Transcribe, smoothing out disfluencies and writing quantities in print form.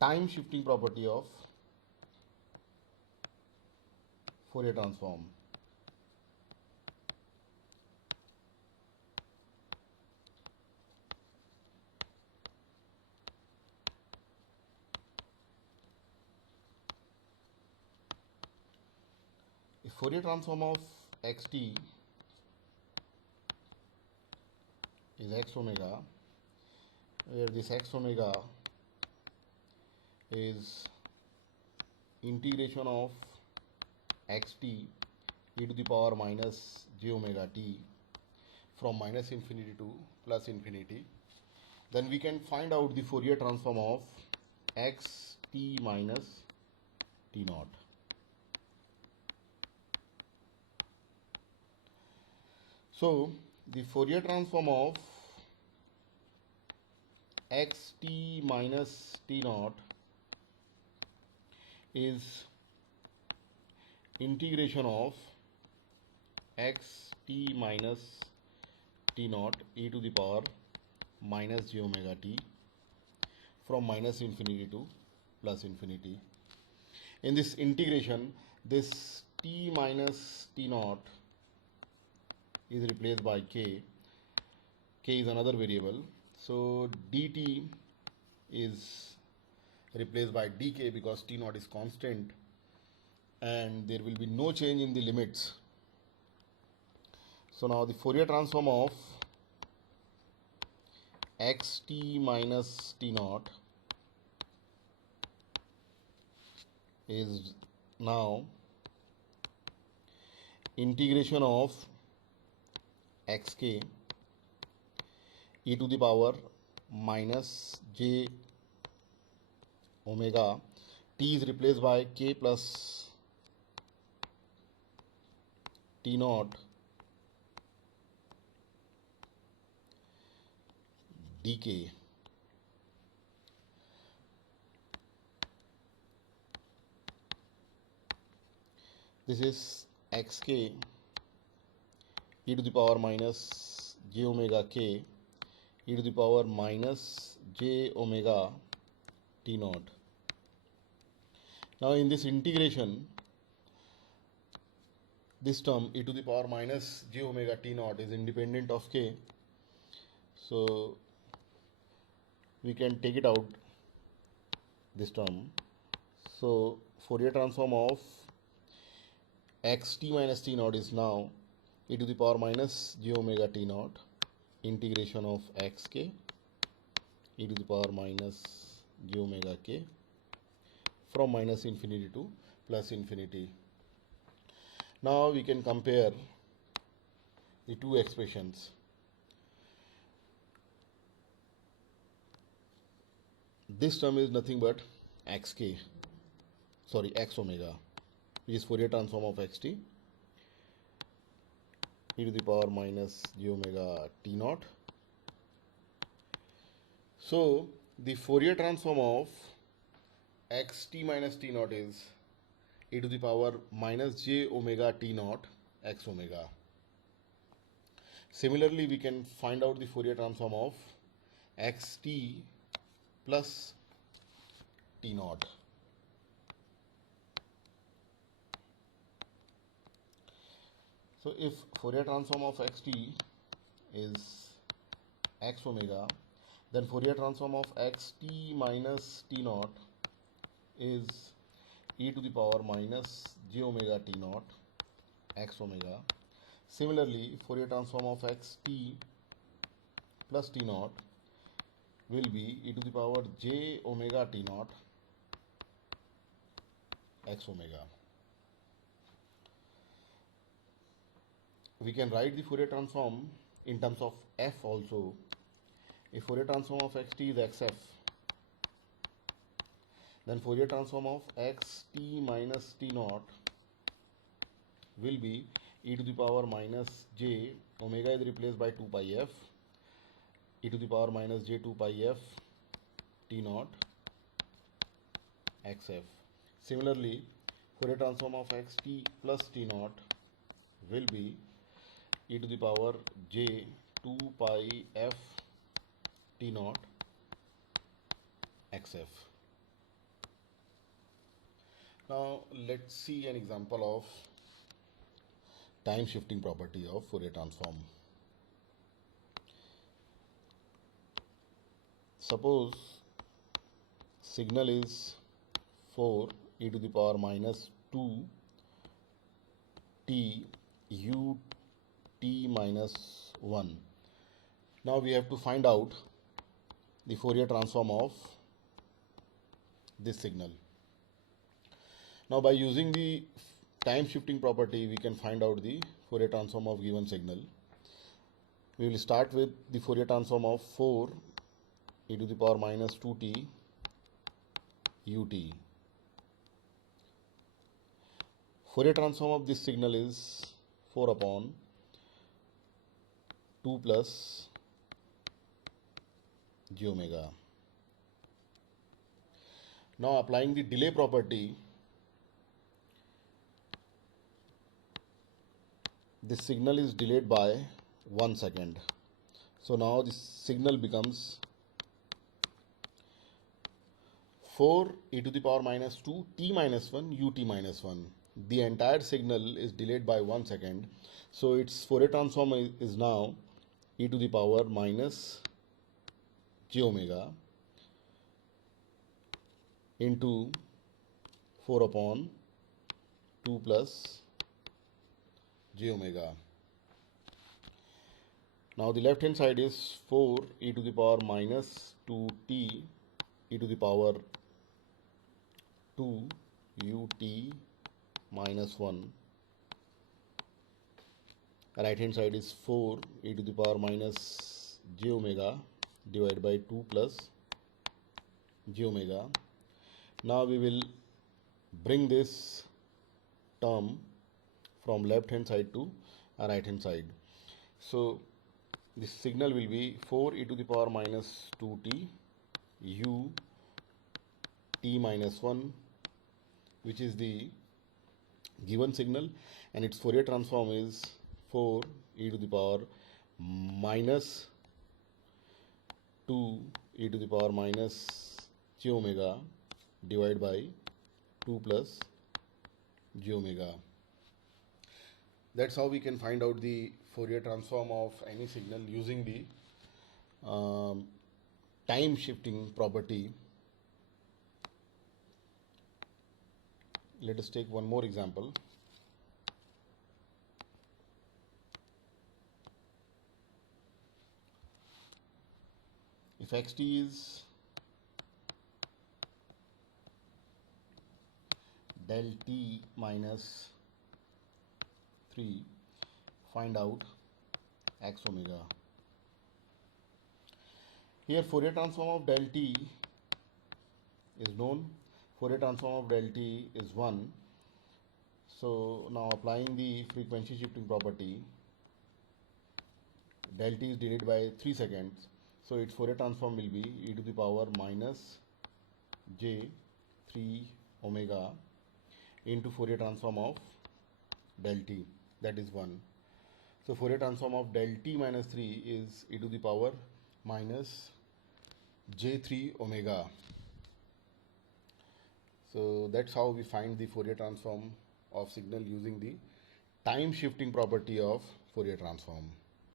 time shifting property of Fourier transform. A Fourier transform of xt is x omega, where this x omega is integration of xt e to the power minus j omega t from minus infinity to plus infinity. Then we can find out the Fourier transform of xt minus t naught. So the Fourier transform of xt minus t naught is integration of xt minus t naught e to the power minus j omega t from minus infinity to plus infinity. In this integration, this t minus t naught is replaced by k. K is another variable, so dt is replaced by dk because t naught is constant and there will be no change in the limits. So now the Fourier transform of xt minus t naught is now integration of xk e to the power minus j omega t is replaced by k plus t naught dk. This is xk e to the power minus j omega k e to the power minus j omega t naught. Now in this integration, this term e to the power minus j omega t naught is independent of k, so we can take it out, this term. So Fourier transform of xt minus t naught is now e to the power minus j omega t naught integration of xk e to the power minus j omega k from minus infinity to plus infinity. Now we can compare the two expressions. This term is nothing but x omega, which is Fourier transform of xt e to the power minus j omega t naught. So the Fourier transform of xt minus t naught is e to the power minus j omega t naught x omega. Similarly, we can find out the Fourier transform of xt plus t naught. So if Fourier transform of xt is x omega, then Fourier transform of xt minus t naught is e to the power minus j omega t naught x omega. Similarly, Fourier transform of xt plus t naught will be e to the power j omega t naught x omega. We can write the Fourier transform in terms of f also. If Fourier transform of xt is xf, then Fourier transform of xt minus t naught will be e to the power minus j, omega is replaced by 2 pi f, e to the power minus j 2 pi f t naught xf. Similarly, Fourier transform of xt plus t naught will be e to the power j 2 pi f t naught xf. Now let's see an example of time shifting property of Fourier transform. Suppose signal is 4 e to the power minus 2 t u t minus 1. Now we have to find out the Fourier transform of this signal. Now by using the time shifting property we can find out the Fourier transform of given signal. We will start with the Fourier transform of 4 e to the power minus 2t ut. Fourier transform of this signal is 4 upon 2 plus j omega. Now applying the delay property, this signal is delayed by 1 second. So now this signal becomes 4 e to the power minus 2 t minus 1 ut minus 1. The entire signal is delayed by 1 second. So its Fourier transform is now e to the power minus j omega into 4 upon 2 plus j omega. Now the left hand side is 4 e to the power minus 2t e to the power 2 ut minus 1. Right hand side is 4 e to the power minus j omega divided by 2 plus j omega. Now we will bring this term from left hand side to right hand side. So this signal will be 4 e to the power minus 2t u t minus 1, which is the given signal, and its Fourier transform is 4 e to the power minus 2 e to the power minus j omega divided by 2 plus j omega. That's how we can find out the Fourier transform of any signal using the time shifting property. Let us take one more example. If xt is del t minus 3, find out x omega. Here Fourier transform of del t is known. Fourier transform of del t is 1. So now applying the frequency shifting property, del t is delayed by 3 seconds. So its Fourier transform will be e to the power minus j 3 omega into Fourier transform of del t, that is 1. So Fourier transform of del t minus 3 is e to the power minus j3 omega. So that's how we find the Fourier transform of signal using the time shifting property of Fourier transform.